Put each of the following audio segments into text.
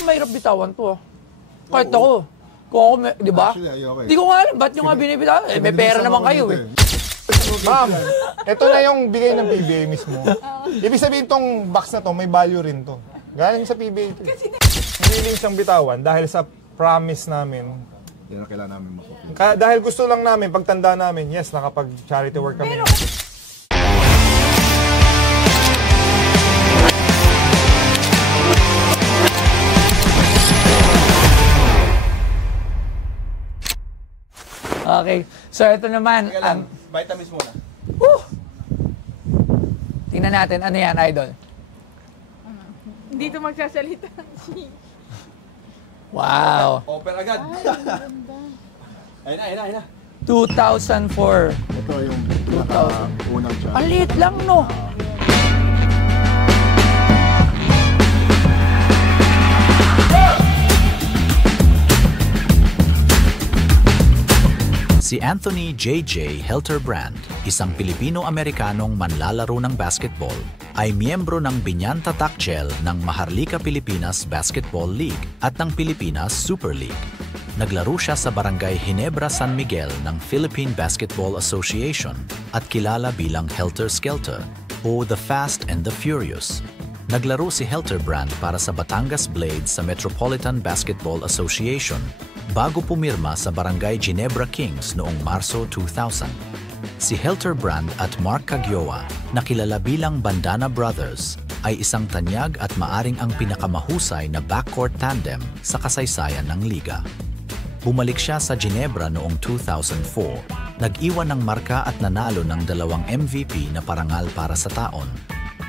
naman mahirap bitawan to. Kahit ako. Kung ako, di ba? Hindi ko nga alam, ba't nyo nga binibitawan? Eh, may pera naman kayo eh. Ma'am, ito na yung bigay ng PBA mismo. Ibig sabihin tong box na to, may value rin to. Galing sa PBA ito. Willing siyang bitawan dahil sa promise namin. Yan ang kailangan namin makapit. Dahil gusto lang namin, pagtanda namin, yes, nakapag-charity work kami. Okay, so ito naman ang vitamins muna. Tingnan natin, ano yan, idol? Hindi ito magsasalita. Wow. Offer agad. Ayun na. 2004. Ito yung unang siya. Ang liit lang, no? Si Anthony J.J. Hilterbrand, isang Pilipino-Amerikanong manlalaro ng basketball, ay miyembro ng Binyan Tatakchel ng Maharlika Pilipinas Basketball League at ng Pilipinas Super League. Naglaro siya sa Barangay Ginebra San Miguel ng Philippine Basketball Association at kilala bilang Helter Skelter o The Fast and the Furious. Naglaro si Hilterbrand para sa Batangas Blades sa Metropolitan Basketball Association bago pumirma sa Barangay Ginebra Kings noong Marso 2000. Si Hilterbrand at Mark Cagioa, na kilala bilang Bandana Brothers, ay isang tanyag at maaring ang pinakamahusay na backcourt tandem sa kasaysayan ng liga. Bumalik siya sa Ginebra noong 2004, nag-iwan ng marka at nanalo ng 2 MVP na parangal para sa taon.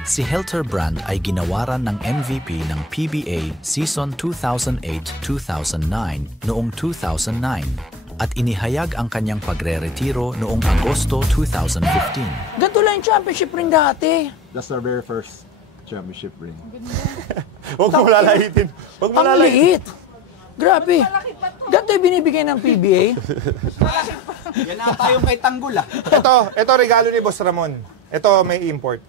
Si Hilterbrand ay ginawaran ng MVP ng PBA Season 2008-2009 noong 2009 at inihayag ang kanyang pagre-retiro noong Agosto 2015. Ganito lang yung championship ring dati. That's our very first championship ring. Huwag mo lalahitin. Huwag mo Ang liit. Grabe. Ganito yung binibigay ng PBA. Yan na tayong kay Tanggol ah. Ito regalo ni Boss Ramon. Ito may import.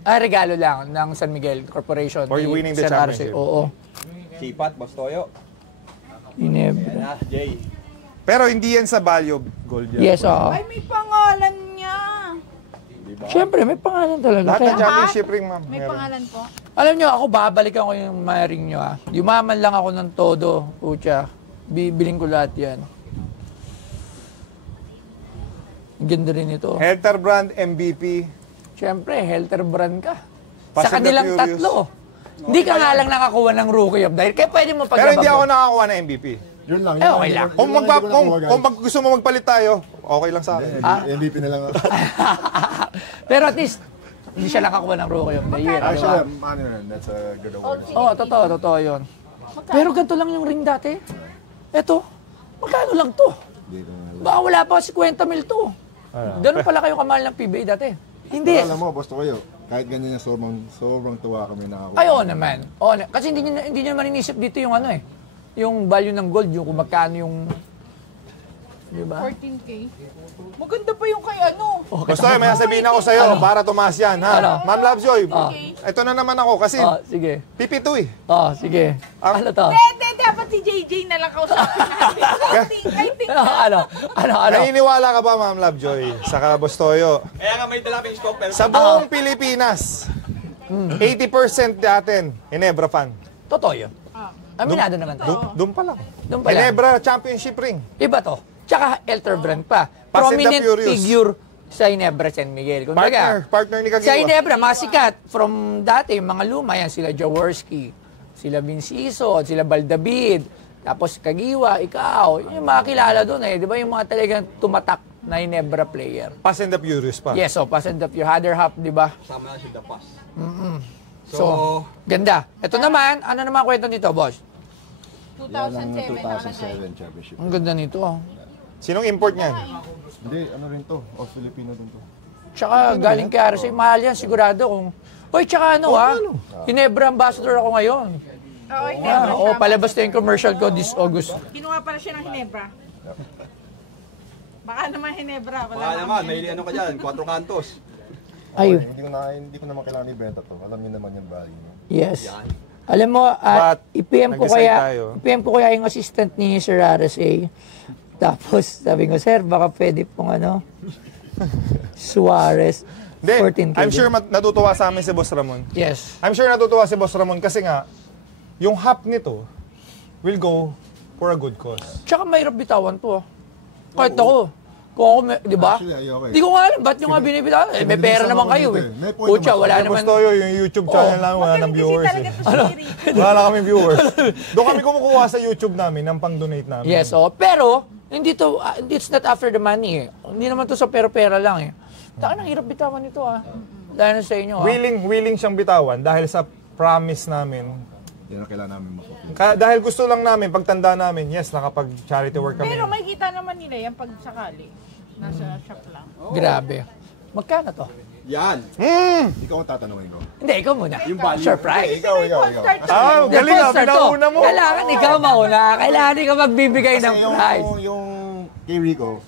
Regalo lang ng San Miguel Corporation. For winning the Sir championship. Oo. Sipat, Bastoyo. Ginebra. Yan na, Jay. Pero hindi yan sa value gold yan. Yes, oo. Ay, may pangalan niya. Siyempre, may pangalan talaga. Lahat ng Kaya, championship ring, ma'am. May meron. pangalan po. alam nyo, ako babalikan ko yung mga ring nyo. Yumaman lang ako ng todo, pucha. Bibiling ko lahat yan. Ang ganda rin ito. Hilterbrand MVP. Siyempre, Hilterbrand ka. Fast Sa and the kanilang Furious. tatlo. Hindi ka nga lang nakakuha ng Rookie of the Year. Kaya pwede mo Pero hindi ako paglabag. nakakuha ng MVP. Yun lang. Okay lang. Kung gusto mo magpalit tayo, okay lang sa akin. MVP na lang ako. Pero at least, hindi siya nakakuha ng Rookie of the Year. Actually, that's a good award. Oo, totoo yun. Pero ganito lang yung ring dati. Eto, magkano lang to? Baka wala pa 50 mil to. Ganun pala kayo kamahal ng PBA dati. Hindi. Alam mo, boss ko kayo, kahit ganyan yung sobrang tuwa kami na ako. Ay, oo naman. Oo, kasi hindi nyo naman inisip dito yung ano eh. Yung value ng gold, yung kung magkano yung... Di ba? 14K. Maganda pa yung kay ano. Basta may sabihin ako sa'yo para tumaas yan, ha? Ano? Ma'am Lovejoy, ito na naman ako kasi Sige. PP2 eh. Sige. Ano to? Hindi, dapat si JJ na lang kausapin natin. I think Ano? Naniniwala ka ba, Ma'am Lovejoy, sa Kabostoyo? Kaya nga may dala kaming scope. Pero Sa buong Pilipinas, 80% natin, Ginebra fan. Totoo yun. Aminado naman tayo. Doon pa lang. Doon pa lang. Ginebra Championship ring. Iba to. Tsaka Hilterbrand pa. Fast and the Prominent Furious. figure sa Ginebra San Miguel. Partner ni Kagiwa. Sa Ginebra, mga sikat. From dati, mga luma yan. Sila Jaworski, sila Vinciso, sila Baldavid, tapos Kagiwa, ikaw. Yung mga kilala doon eh. Di ba yung mga talagang tumatak na Ginebra player? Fast and the Furious pa. Yes, so Fast and the Furious. Other half, di ba? sama na si The Pass. So, ganda. Ito naman, ano naman kwento nito, boss? 2007. 2007 championship. Ang ganda nito. Sinong import niyan? Hindi, ano rin to? O Filipino din to. Tsaka galing kay RC, mahal yan, sigurado kung... Hoy, tsaka ano Ginebra ambassador ako ngayon. Oo, Ginebra siya. Palabas na yung commercial ko this August. Kinuha pala siya ng Ginebra. Baka naman Ginebra. Wala Baka naman, may ano ka dyan, 4 kantos. Ay, Hindi ko naman kailangan ibenta to. Alam niyo naman yung value. yes. Alam mo, But, i-PM ko nag-decide kaya, tayo. i-PM ko kaya yung assistant ni Sir RSA. Tapos sabi ko, sir, baka pwede pong Suarez. Hindi, 14K I'm din. sure natutuwa sa amin si Boss Ramon. Yes. I'm sure natutuwa si Boss Ramon kasi nga, yung hap nito will go for a good cause. Tsaka mahirap bitawan to. Kahit ako. Kung ako, di ba? Actually, ay, okay. Di ko nga alam, ba't nyo nga binibitawan? Eh, may pera naman kayo eh. May point Pucha, naman. wala Kaya naman. Boss Toyo, yung YouTube channel namin, wala nang viewers talaga eh. to si Rico. Wala na kami viewers. Doon kami kumukuha sa YouTube namin ng pang-donate namin. Yes, oh. Pero, hindi to, it's not after the money eh. Hindi naman to sa pera-pera lang eh. Taka nang hirap bitawan ito Dahil sa inyo Willing siyang bitawan dahil sa promise namin. Yan ang kailangan namin mapapili. Dahil gusto lang namin, pagtanda namin, yes, nakapag-charity work kami. Pero may kita naman nila yan pag sakali. Nasa shop lang. Grabe. Magkano to? Yan. Ikaw ang tatanungin ko. Hindi, ikaw muna. Surprise. Ikaw. Ah, The galing sponsor to. pinauna mo. Kailangan ikaw mauna. Kailangan ikaw magbibigay ng Kasi prize. yung kay Rico,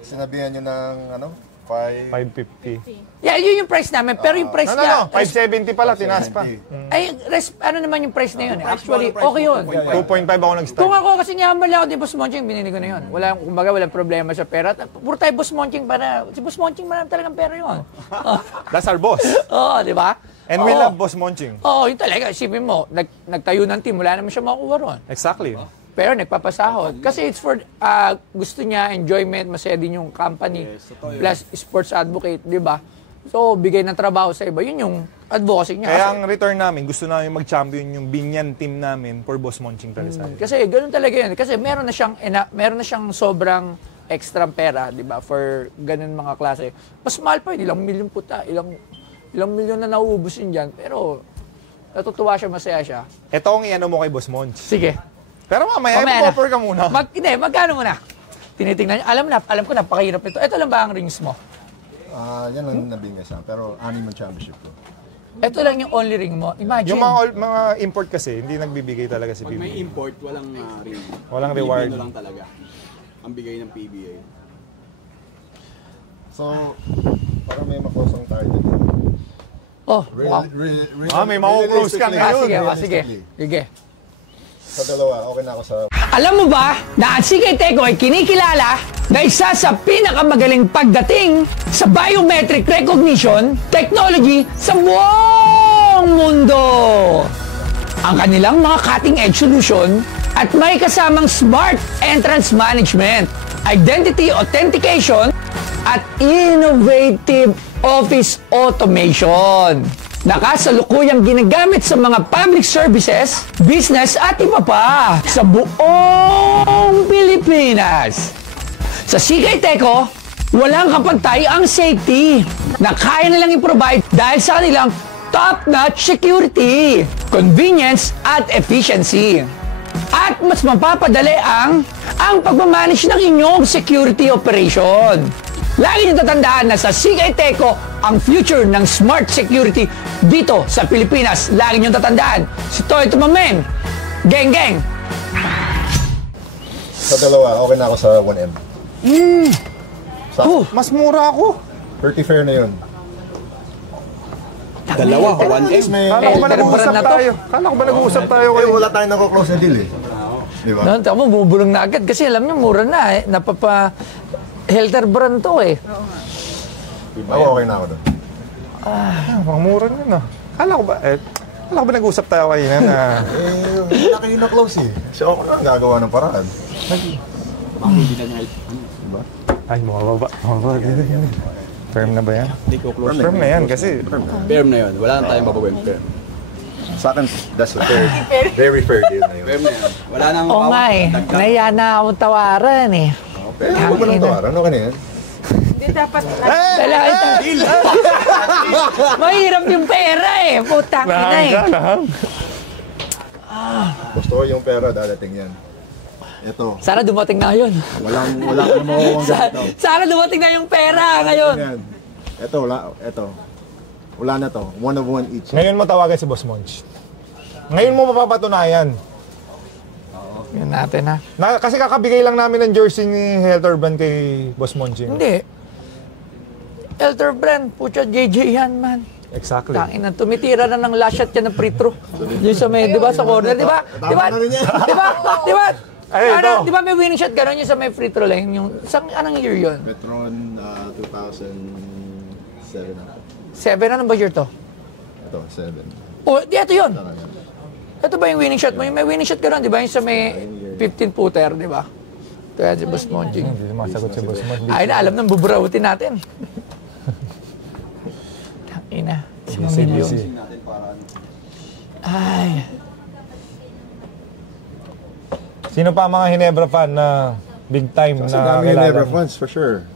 sinabihan nyo ng 550. Yeah, yun yung price namin. Pero yung price niya, 570 pala, tinaas pa. ay, ano naman yung price na yun? Actually, okay yun. 2.5 ako nag-start. Kung ako kasi nyaman lang ako ni Boss Monching, binili ko na yun. Kumbaga, walang problema sa pera. Puro tayo Boss Monching para, si Boss Monching marami talagang pera yun. That's our boss. Oo, di ba? And we Oo. love Boss Monching. Oo, yun talaga. Isipin mo, nagtayo ng team, wala naman siya makuha ron. Exactly. Pero nagpapasahod. Kasi it's for, gusto niya, enjoyment, masaya din yung company. Plus, sports advocate, di ba? So, bigay ng trabaho sa iba. Yun yung advocacy niya. Kaya ang return namin, gusto namin mag-champion yung Binyan team namin for Boss Monching Talisay. Kasi ganun talaga yun. Kasi meron na siyang sobrang extra pera, di ba? For ganun mga klase. Mas mahal pa yun. Ilang milyon puta. Ilang milyon na nauubos yun dyan. Pero, natutuwa siya, masaya siya. Ito ang iano mo kay Boss Monch. Sige. Pero mamaya, Mamaya na. offer ka muna. Hindi, magkano muna? Tinitingnan niya. Alam ko, napakahirap nito. Ito lang ba ang rings mo? Yan lang nabingay sa akin. Pero anim ang championship ko. Ito lang yung only ring mo. Imagine. Yung mga import kasi, hindi nagbibigay talaga si Pag may PBA. import, walang ring. Walang reward. Pilipino lang talaga. Ang bigay ng PBA. So, parang may makosang tayo dito. Oh, wow. May makuklose ka ngayon. Sige. Sige. Sa dalawa, okay na ako sa... Alam mo ba na ang CK Teco ay kinikilala na isa sa pinakamagaling pagdating sa biometric recognition technology sa buong mundo. Ang kanilang mga cutting-edge solution at may kasamang smart entrance management, identity authentication, at innovative office automation. Nakasalukuyang ginagamit sa mga public services, business at iba pa sa buong Pilipinas. Sa CK Teco, walang kapantay ang safety na kaya nilang i-provide dahil sa kanilang top-notch security, convenience at efficiency. At mas mapapadali ang pagmamanage ng inyong security operation. Lagi niyo tatandaan na sa CK Teco ang future ng smart security dito sa Pilipinas. Lagi niyo tatandaan. Si Toy Tumamen. Geng, geng. Sa dalawa, okay na ako sa 1M. Mas mura ako. Pretty fair na yun. Dalawa, 1M. Kala ko ba nag-uusap tayo? Kala ko ba nag-uusap tayo Kaya kayo? wala tayong nako-close na deal eh. Di ba? Tama, bumubulong na agad kasi alam niyo mura na eh. Helter brand to eh. Ako okay na ako doon. Ang mura nyo na. Kala ko ba nag-uusap tayo kanina na... Wala kayo na-close eh. So ako lang gagawa ng paraan. Hindi na niya. Diba? Ay, mababa. Firm na ba yan? Hindi ko close. Firm na yan kasi... Firm na yun. Wala na tayong mabawin. Firm. Sa akin, that's a very fair deal na yun. Firm na yan. Wala nang Oo nga eh. Naya na akong tawaran eh. Pero huwag mo nang tawaran. Ano ka na yan? Hindi dapat Mahirap yung pera eh. Putang ina eh. Gusto ko yung pera, dadating yan. Ito. Sana dumating na yun. Wala ka na makukuha ganito. Sana dumating na yung pera ngayon. Yan. Ito, ito. Wala na to. One of one each. Ngayon mo tawagan si Boss Monch. Ngayon mo mapapatunayan. Yun natin ha. Kasi kakabigay lang namin ng jersey ni Helter Brand kay Boss Monching. Hindi. Elter brand, pucha JJ yan man. Exactly. Tangina, tumitira na ng last shot yan ng free throw. Yung sa may, di ba, sa corner, di ba? Di ba? Tama na rin yan. Di ba? Di ba? Ay, ito. Ano, di ba may winning shot gano'n yung sa may free throw line? Yung, anong year yun? Metron 2007. 7, anong ba year to? Ito, 7. Oh, di, ito yun. Tama yan. Ito ba yung winning shot mo? Yung may winning shot gano'n, di ba? Yung sa may 15-footer, di ba? Ito yan si Boss Monching. Hindi masagot si Boss Mon. Ay na, alam nang buburawutin natin. Tangina, 5 milyon. Ay. Sino pa ang mga Hinebra fan na big time Kasi na dami yung Nebra kilala? fans, for sure.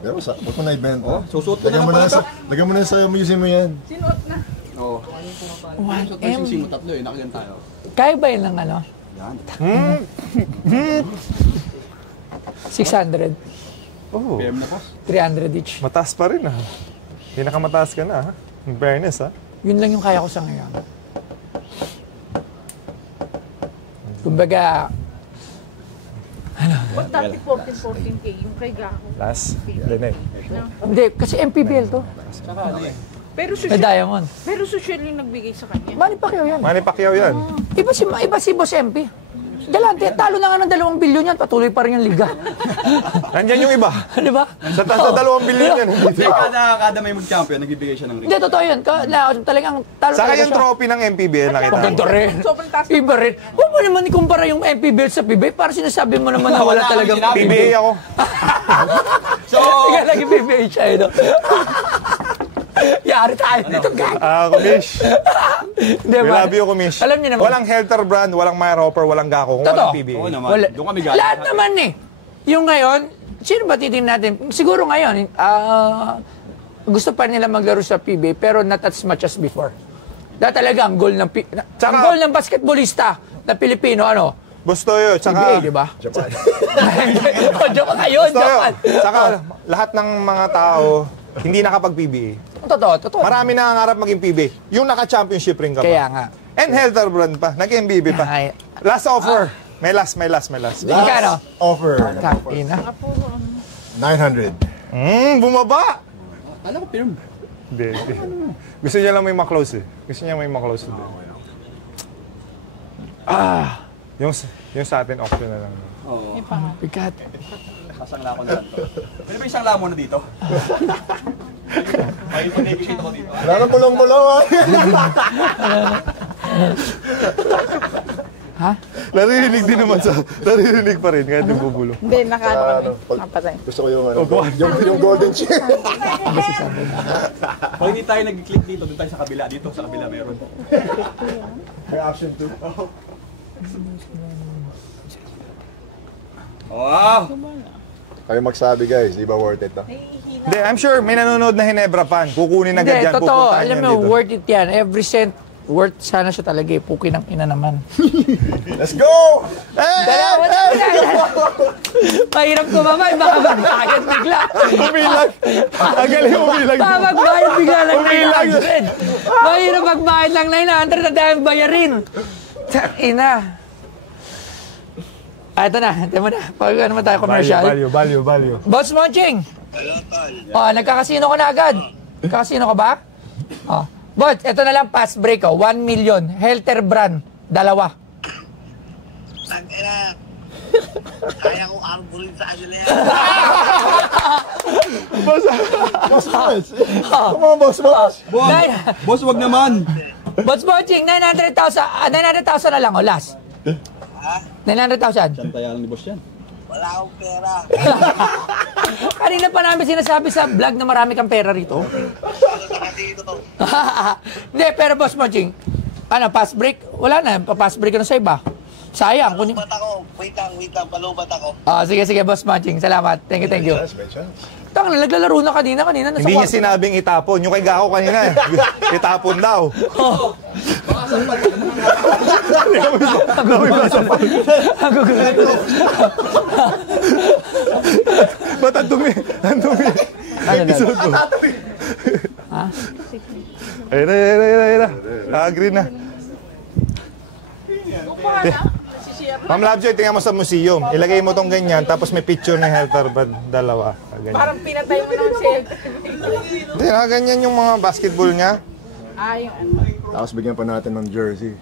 Pero huwag mo na ibenta. Oh, susuot ko na Lagyan lang mo na pala sa, lagyan mo na sa museum mo yan. Sinuot na. Oo. Susuot ko yung sing mo tatlo eh, nakagan tayo. Kaya ba yun ng ano? Yan. 600, Oh, PM na boss. 300 each. mataas pa rin ah. Pinakamataas ka na ha. In fairness ha. Yun lang yung kaya ko sa ngayon. Kumbaga, Ba't dati 14K yung kay Gako? Last, Lene. hindi, kasi MPBL to. Saka ano eh. Pero May social, Diamond. pero social yung nagbigay sa kanya. Manny Pacquiao yan. Manny Pacquiao yan. Iba si Boss MP. Galante, talo na nga ng 2 bilyon yan, patuloy pa rin yung liga. Nandyan yung iba. Di ba? Sa taas na 2 billion yan. Hindi, kada may mag-champion, nagbibigay siya ng ring. Hindi, totoo yun. Talagang talo Saka talaga yung siya. trophy ng MPBL nakita. Maganda rin. Sobrang taas. Iba rin. Huwag mo naman ikumpara yung MPBL sa PBA para sinasabi mo naman na wala Wala talagang kami sinabi. PBA ako. So, Ika lagi PBA siya, eh, no? Yari tayo dito, gang. Kumish. Hindi We ba? love you, Kumish. Alam niyo naman. Walang Helter Brand, walang Meyer Hopper, walang Gako, kung Totoo. walang PBA. oo naman. Wala. Doon kami galing. Lahat naman eh. Yung ngayon, sino ba titingnan natin? Siguro ngayon, gusto pa nila maglaro sa PBA pero not as much as before. Dahil talaga ang goal ng ang goal ng basketballista na Pilipino, ano? Bustoyo, PBA, tsaka... di ba? Japan. Japan ayun, Bustoyo, Japan. tsaka lahat ng mga tao hindi nakapag-PBA. Totoo. Marami nangangarap maging PBA. Yung naka-championship ring ka pa. Kaya nga. And Helter Brand pa. Nag-MBB pa. Ay. Last offer. May last. Magkano? Offer, Ina. 900. Bumaba! Alam ko, firm. Hindi. Gusto niya lang may maklose eh. Gusto niya may maklose din. Yung sa atin, auction na lang. Oo. Bigat. Sasangla ko na lang to. Pwede ba isang lamo na dito? May negotiate ako dito. Wala nang bulong-bulong ha. Ha? Naririnig din naman naririnig pa rin kahit yung bubulong. Hindi, nakaano kami. Pag- Napatay. Gusto ko yung, yung golden chair. Kung hindi tayo nag-click dito, doon tayo sa kabila. Dito, sa kabila meron. May option 2. Wow! Kayo magsabi guys, di ba worth it ha? Hindi, I'm sure may nanonood na Hinebra fan. Kukunin agad Hindi, yan, totoo. pupuntahan Alam yan mo, dito. worth it yan. Every cent, worth sana siya talaga eh. Puki ng ina naman. Let's go! Dalawa na mahirap kumamay, baka magbayad bigla. Umilag! Ang galing umilag. Baka magbayad bigla ng Umilag. 900. Mahirap magbayad ng 900 na dahil bayarin. Ina. Ito na, ito mo na. Pag ano naman tayo commercial. Value. Boss Monching! Oh, nagkakasino ka na agad. Nagkakasino ka ba? Oh. Boss, ito na lang pass break ko. 1 million. Helter Brand. 2. Kaya ko arbolin sa kanila yan. Boss, come on, boss. Boss, wag naman! Boss Monching, 900,000 na lang, oh, last. 900,000. Santaya lang ni boss yan. Wala akong pera. Kanina pa namin sinasabi sa vlog na marami kang pera rito. Dito. Hindi, pero Boss Monching, ano, pass break? Wala na, pass break ka na sa iba. Sayang. Kunin... Palubat ako. Wait lang. Palubat ako. Sige, Boss Monching. Salamat. Thank you. May chance. Tang, naglalaro na kanina nasa Hindi niya kwarto. sinabing itapon. Yung kay Gako kanina, itapon daw. Ang gugulat. Ba't ang dumi? Episode mo. Ayun na. Agree na. Ma'am Lovejoy, tingnan mo sa museum. Ilagay mo tong ganyan, tapos may picture ni Helter Brand, dalawa. Ganyan. Parang pinatay mo naman si Helter. Hindi, ganyan yung mga basketball niya. Yung ano. Tapos bigyan pa natin ng jersey.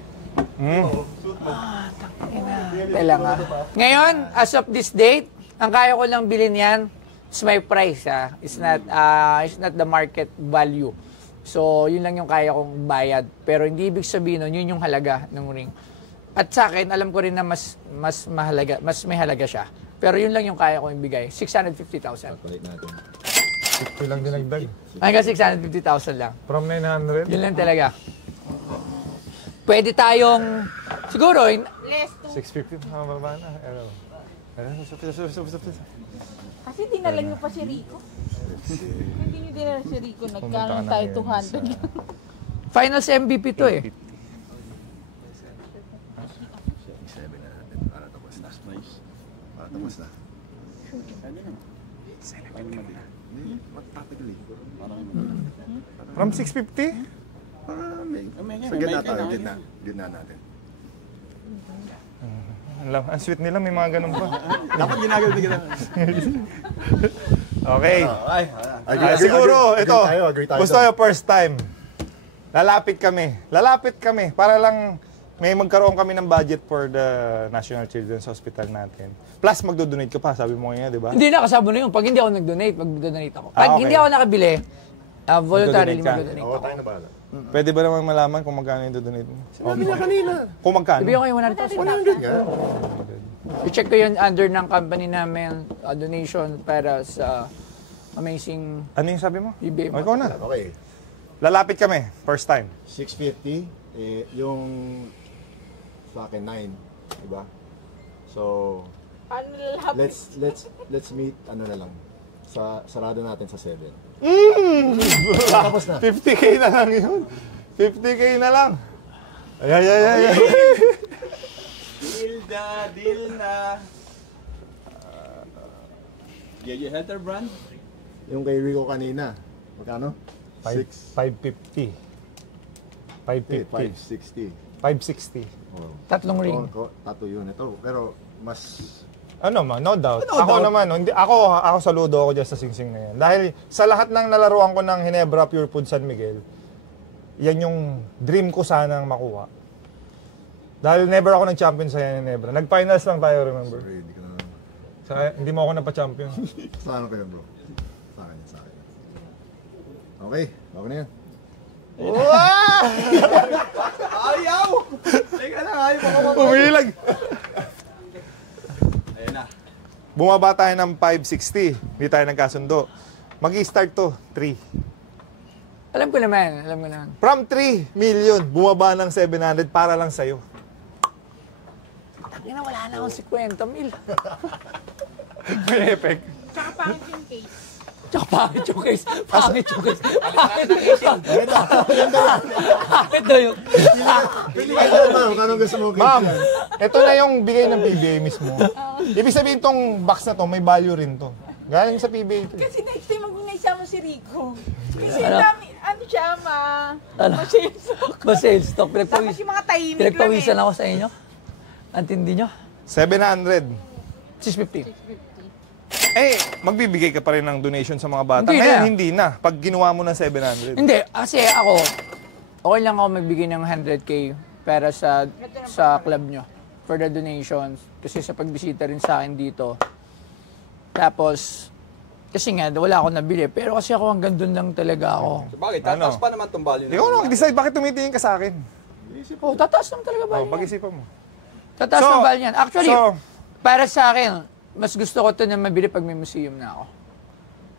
Kailangan. Ngayon, as of this date, ang kaya ko lang bilhin yan is my price. It's not the market value. So, yun lang yung kaya kong bayad. Pero hindi ibig sabihin nun, yun yung halaga ng ring. At sa akin, alam ko rin na mas may halaga siya. Pero yun lang yung kaya kong ibigay. 650,000. Balik natin. 50 lang dinagdag. Hanggang 650,000 lang. From 900. Yun lang talaga. Pwede tayong, siguro, Less to. 650, mababa na. Kasi dinala niyo pa si Rico. Hindi niyo dinala si Rico. Nagkaroon tayo 200 lang. finals MVP to eh. 7 na natin para tapos na. Para tapos na. Hindi, matapagli. From 650? Para may... Sa gitna tayo, gitna natin. Ang sweet nila, may mga ganun pa. Dapat ginagal bigyan. Okay. Siguro, ito, Agree tayo gusto nyo first time. Lalapit kami. Para lang may magkaroon kami ng budget for the National Children's Hospital natin. Plus, magdo-donate ka pa, sabi mo ngayon, di ba? Hindi na, kasama na yun. Pag hindi ako nag-donate, mag-donate ako. Pag okay. hindi ako nakabili, voluntarily Magdo-donate ka. mag-donate Oo, ako. tayo na bahala. Pwede ba naman malaman kung magkano yung donate mo? Sabi niya kanina. Kung magkano? Ibigay ko yung 100,000. 100 nga. I-check ko yun under ng company namin, donation para sa amazing Ano yung sabi mo? ibigay O, mo. ikaw na. Okay. Lalapit kami, first time. 650, yung sa akin 9, diba? So, Ano lalapit? let's meet ano na lang. Sarado natin sa 7. Tapos na. 50K na lang yun. 50K na lang. Ay. Deal na. JJ Helter Brand. Yung kay Rico kanina, magkano? 550. 550. 560. 560. Oh. Tatlong ring. Tato yun. Ito, pero mas... Ano man, no doubt. Ako naman, no, ako saludo ako dyan sa Singsing na yan. Dahil sa lahat ng nalaruan ko ng Ginebra Pure Food San Miguel, yan yung dream ko sanang makuha. Dahil never ako nag-champion sa Ginebra. Nag-finals lang tayo, remember? Sorry, hindi ko na... Hindi mo ako napa-champion. Saan kayo, bro? Sa akin. Okay, bago na yan. Ayaw! Teka lang, ayaw pa Umilag! Ayun na. Bumaba tayo ng 560. Hindi tayo nagkasundo. Mag-i-start to, 3. Alam ko naman. From 3 million, bumaba ng 700 para lang sa'yo. Tangina, wala na akong 50 mil. May effect. Tsaka pangit yung case. Tsaka pangit yung case. Pangit daw yung... Magkano gusto mo? Ma'am, ito na yung bigay ng PBA mismo. Ibig sabihin tong box na to, may value rin to. Galing sa PBA to. Kasi next time mag-inaysa mo si Rico. Kasi Ano? ano siya, Ano? ma-sales. Ba-sales stock. Tapos yung mga tahimik lang Pinagpawisan ako sa inyo. Antindi nyo? 700. 650. Magbibigay ka pa rin ng donation sa mga bata. Hindi Ngayon, na. hindi na. Pag ginawa mo ng 700. Hindi, kasi ako, okay lang ako magbigay ng 100K para sa club nyo for the donations. Kasi sa pagbisita rin sa akin dito. Tapos, kasi nga, wala ako nabili. Pero kasi ako hanggang doon lang talaga ako. Bakit? Tataas pa naman tong value na. Ikaw na mag-decide bakit tumitingin ka sa akin. Oh, tataas lang talaga ba? Pag-isipan mo. Tataas So, ng value yan. Actually, so- para sa akin, mas gusto ko ito na mabili pag may museum na ako.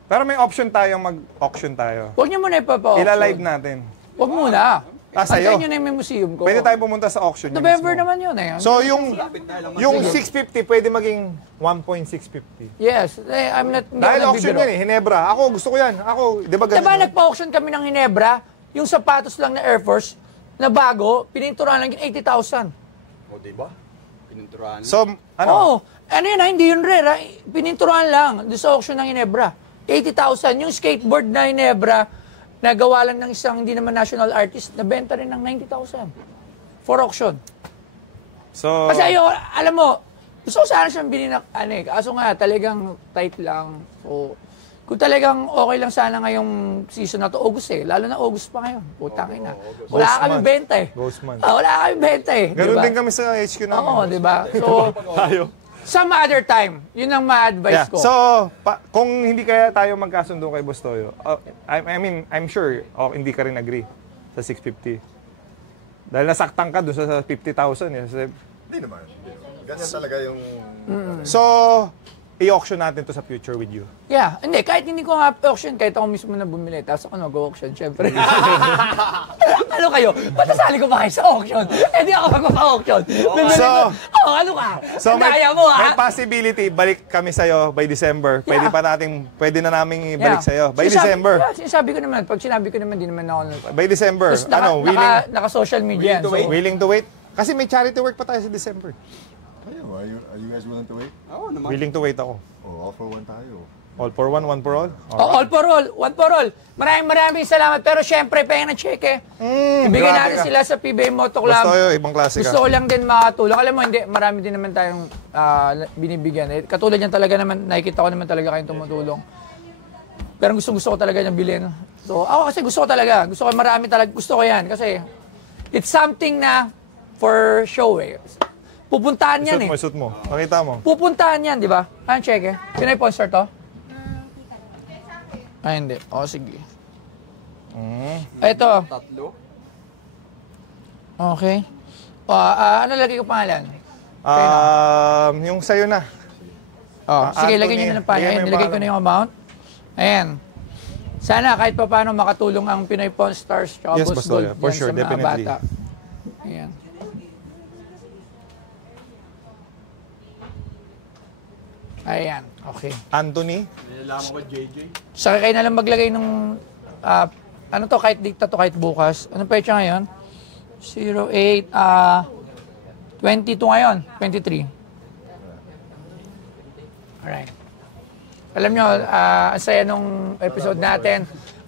Pero may option tayong mag-auction tayo. Huwag niyo muna ipapa-auction. Ila-live natin. Huwag muna. Sa'yo. Antayin nyo na yung may museum ko. Pwede tayo pumunta sa auction niya November mismo. naman yun eh. So, yung 650 pwede maging 1.650. Yes. I'm not... Dahil auction yan eh, Ginebra. Ako, gusto ko yan. Ako, di ba ganun? Diba nagpa-auction kami ng Ginebra, yung sapatos lang na Air Force, na bago, pininturahan lang yung 80,000. O, diba? Pininturahan. So, ano? Oo. Ano yun ha? Hindi yun rare ha? Pininturahan lang doon sa auction ng Ginebra. 80,000. Yung skateboard na Ginebra, nagawa lang ng isang hindi naman national artist, nabenta rin ng 90,000 for auction. So, Kasi alam mo, gusto ko sana siyang bilhin na, kaso nga, talagang tight lang. So, kung talagang okay lang sana ngayong season na to, August lalo na August pa ngayon. Putang ina. Wala Ghost kami month. benta Ghost month. Wala kami benta Ganun diba? din kami sa HQ namin. Oo, di ba? So, Tayo. some other time, yun ang ma-advise ko. So, kung hindi kaya tayo magkasundo kay Bostoyo, I'm sure hindi ka rin agree sa 650. Dahil nasaktan ka doon sa 50,000. Hindi naman. Ganyan talaga yung... So, i-auction natin to sa future with you. Yeah, hindi, kahit hindi ko nga auction, kahit ako mismo na bumili, tapos ako nag-auction, syempre. Ano kayo? Ba't nasali ko ba kayo sa auction? Hindi ako magpapa-auction. Ano ka? So Daya mo, may possibility, balik kami sa'yo by December. Pwede na namin ibalik sa'yo. By December. Sinasabi ko naman, pag sinabi ko naman, di naman ako. By December. Tapos naka-social media yan. Willing to wait? Kasi may charity work pa tayo sa December. Ayun, are you guys willing to wait? Oo naman. Willing to wait ako. Oh, all for one tayo. All for one, one for all? All for all, one for all. Maraming salamat. Pero syempre, pengen na check ibigay grabe natin ka. sila sa PBA Moto Club. Bostoyo, ibang klase ka. Gusto ko lang din makatulong. Alam mo, hindi, marami din naman tayong binibigyan. Katulad yan talaga naman, nakikita ko naman talaga kayong tumutulong. Pero gusto ko talaga niyang bilhin. So, ako kasi gusto ko talaga. Gusto ko marami talaga. Gusto ko yan. Kasi, it's something na for show Pupuntahan yan Suot mo. Pakita mo. Pupuntahan yan, di ba? Anong check Pinay sponsor to? Ay, hindi. O, sige. Ito. Tatlo. Okay. Ano lagay ko pangalan? Yung sa'yo na. Sige, Anthony, lagay nyo na ng pangalan. bigay mo yung Nilagay ko na pangalan. yung amount. Ayan. Sana kahit pa paano makatulong ang Pinoy Pawn Stars tsaka Yes, Boss Bastoya. Gold For dyan sure, sa mga definitely. bata. Ayan. Ayan, okay. Anthony. Nilalaman ko JJ. Saka kayo na lang maglagay ng, ano to, kahit dikta to, kahit bukas. Anong petsa ngayon? 08, 22 ngayon, 23. Alright. Alam nyo, ang saya nung episode natin.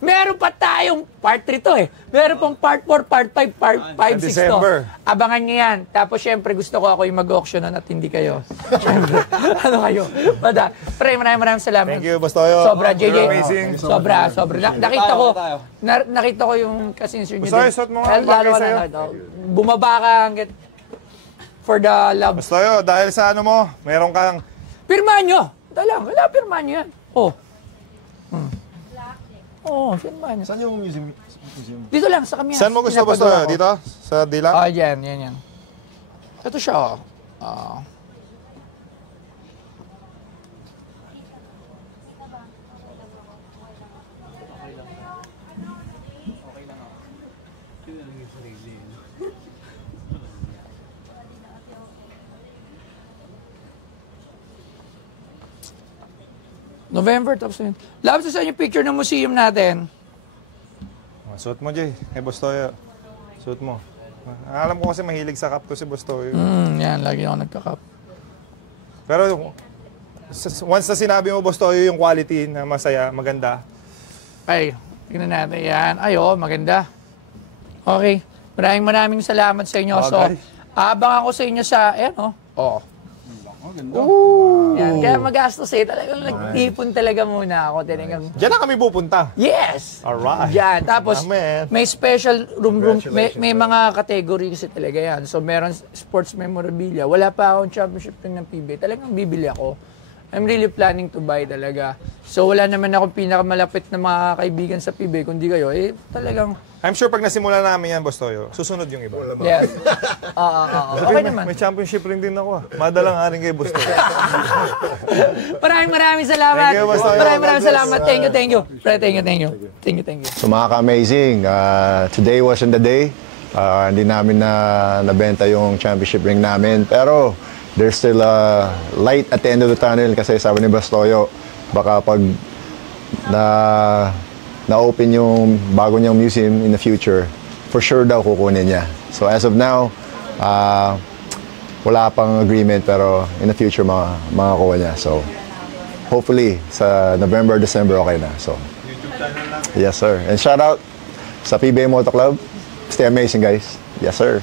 Meron pa tayong part 3 to Meron pang part 4, part 5, part 5, 6 to. December. Abangan nyo yan. Tapos syempre gusto ko ako yung mag-auctionan at hindi kayo. Syempre. Ano kayo? Maraming salamat. Thank you, Bostoyo. Sobra, JJ. You're amazing. Sobra. Nakita ko yung kasinsin nyo. Bostoyo, suot mo nga ang bagay sa'yo. Bumaba ka hanggat for the love. Bostoyo, dahil sa ano mo, meron kang... Pirmahan nyo. Wala pirmahan nyo yan. Pirmahan nyo. Saan yung museum? Dito lang, sa kami. Saan mo gusto, Bostoyo? Dito? Sa Dila? Yan. Ito siya. November, tapos yun. Labas sa inyo picture ng museum natin. Suot mo, Jay. Bostoyo. Suot mo. Alam ko kasi mahilig sa cup to si Bostoyo. Yan, lagi ako nagka-cup. Pero once na sinabi mo, Bostoyo, yung quality na masaya, maganda. Ay, tingnan natin yan. Ay, maganda. Okay. Maraming salamat sa inyo. So, Okay. abangan ko sa inyo sa, Ganda. Yan. Kaya magastos talagang nag-ipon talaga muna ako. Talagang, Diyan na kami pupunta. yes! Alright. Yan. Tapos, Amen. may special room. May mga category kasi talaga yan. So, meron sports memorabilia. Wala pa akong championship ring ng PBA. Talagang bibili ako. I'm really planning to buy talaga. So, wala naman akong pinakamalapit na mga kaibigan sa PBA. Kundi kayo, talagang, I'm sure pag nasimula namin yan, Bostoyo, susunod yung iba. yes. Okay naman. May championship ring din ako. Madalang aring kay Bostoyo. Maraming salamat. Thank you, Bostoyo. Maraming salamat. Thank you. Thank you. So mga ka-amazing, today wasn't the day. Hindi namin nabenta yung championship ring namin. Pero there's still a light at the end of the tunnel kasi sabi ni Bostoyo, baka pag na-open yung bago niyang museum in the future, for sure daw kukunin niya. So as of now, wala pang agreement pero in the future makakuha niya. So hopefully sa November, December okay na. So yes sir. And shout out sa PBA Moto Club. Stay amazing guys. Yes sir.